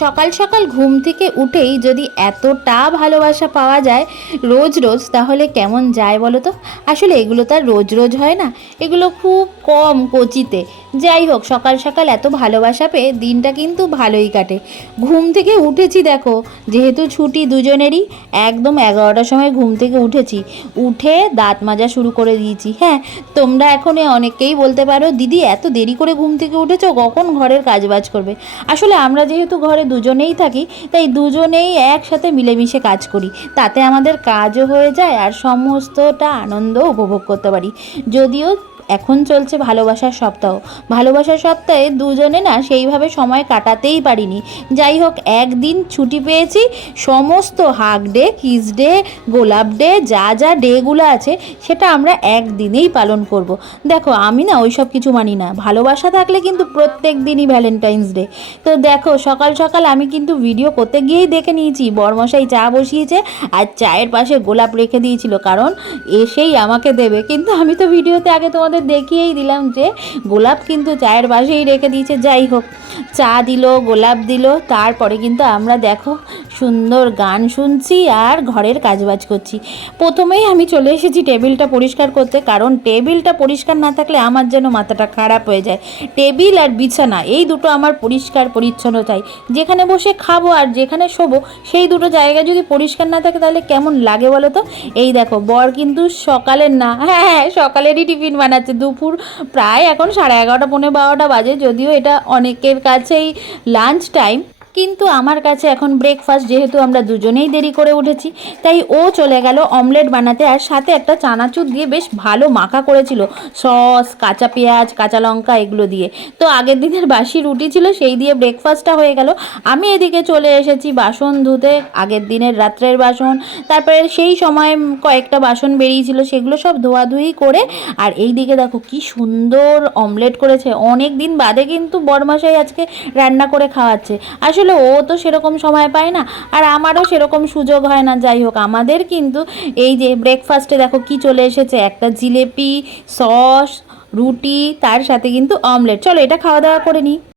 সকাল সকাল ঘুম থেকে উঠেই যদি এতটা ভালোবাসা পাওয়া যায় রোজ রোজ, তাহলে কেমন যায় বলো তো। আসলে এগুলো তো আর রোজ রোজ হয় না, এগুলো খুব কম কচিতে। যাই হোক, সকাল সকাল এত ভালোবাসা পেয়ে দিনটা কিন্তু ভালোই কাটে। ঘুম থেকে উঠেছি দেখো, যেহেতু ছুটি দুজনেরই, একদম 11টার সময় ঘুম থেকে উঠেছি। উঠে দাঁত মাজা শুরু করে দিয়েছি। হ্যাঁ, তোমরা এখন অনেকেই বলতে পারো দিদি এত দেরি করে ঘুম থেকে উঠেছো, কখন ঘরের কাজবাজ করবে। আসলে আমরা যেহেতু ঘরে দুজনেই থাকি, তাই দুজনেই একসাথে মিলেমিশে কাজ করি। তাতে আমাদের কাজও হয়ে যায় আর সমস্তটা আনন্দ উপভোগ করতে পারি। যদিও এখন চলছে ভালোবাসার সপ্তাহ, ভালোবাসার সপ্তাহে দুজনে না সেইভাবে সময় কাটাতেই পারিনি। যাই হোক, একদিন ছুটি পেয়েছি, সমস্ত হাগ ডে, কিস ডে, গোলাপ ডে, যা যা ডেগুলো আছে সেটা আমরা একদিনেই পালন করব। দেখো, আমি না ওইসব কিছু মানি না, ভালোবাসা থাকলে কিন্তু প্রত্যেক দিনই ভ্যালেন্টাইন্স ডে। তো দেখো, সকাল সকাল আমি কিন্তু ভিডিও করতে গিয়েই দেখে নিয়েছি বরমশাই চা বসিয়েছে আর চায়ের পাশে গোলাপ রেখে দিয়েছিল, কারণ এসেই আমাকে দেবে। কিন্তু আমি তো ভিডিওতে আগে তোমাদের দেখিয়েই দিলাম যে গোলাপ কিন্তু চায়ের পাশেই রেখে দিয়েছে। যাই হোক, চা দিল, গোলাপ দিল, তারপরে কিন্তু আমরা দেখো সুন্দর গান শুনছি আর ঘরের কাজবাজ করছি। প্রথমেই আমি চলে এসেছি টেবিলটা পরিষ্কার করতে, কারণ টেবিলটা পরিষ্কার না থাকলে আমার যেন মাথাটা খারাপ হয়ে যায়। টেবিল আর বিছানা এই দুটো আমার পরিষ্কার পরিচ্ছন্ন চাই। যেখানে বসে খাবো আর যেখানে শোবো সেই দুটো জায়গা যদি পরিষ্কার না থাকে তাহলে কেমন লাগে বলো তো। এই দেখো, বর কিন্তু সকালের না, হ্যাঁ সকালেরই টিফিন বানাচ্ছে। দুপুর প্রায় এখন 11:30 12টা বাজে, যদিও এটা অনেকের কাছেই লাঞ্চ টাইম, কিন্তু আমার কাছে এখন ব্রেকফাস্ট। যেহেতু আমরা দুজনেই দেরি করে উঠেছি, তাই ও চলে গেল অমলেট বানাতে, আর সাথে একটা চানাচুর দিয়ে বেশ ভালো মাখা করেছিল, সস, কাঁচা পেঁয়াজ, কাঁচা লঙ্কা এগুলো দিয়ে। তো আগের দিনের বাসি রুটি ছিল, সেই দিয়ে ব্রেকফাস্টটা হয়ে গেল। আমি এদিকে চলে এসেছি বাসন ধুতে, আগের দিনের রাত্রের বাসন, তারপরে সেই সময় কয়েকটা বাসন বেরিয়েছিল সেগুলো সব ধোয়াধুয়ি করে। আর এই দিকে দেখো কি সুন্দর অমলেট করেছে, অনেক দিন বাদে কিন্তু বরমাসাই আজকে রান্না করে খাওয়াচ্ছে। আসলে ও তো সেরকম সময় পায় না, আর আমারও সেরকম সুযোগ হয় না। যাই হোক, আমাদের কিন্তু এই যে ব্রেকফাস্টে দেখো কি চলে এসেছে, একটা জিলেপি, সস, রুটি, তার সাথে কিন্তু অমলেট। চলো এটা খাওয়া দাওয়া করে নিই।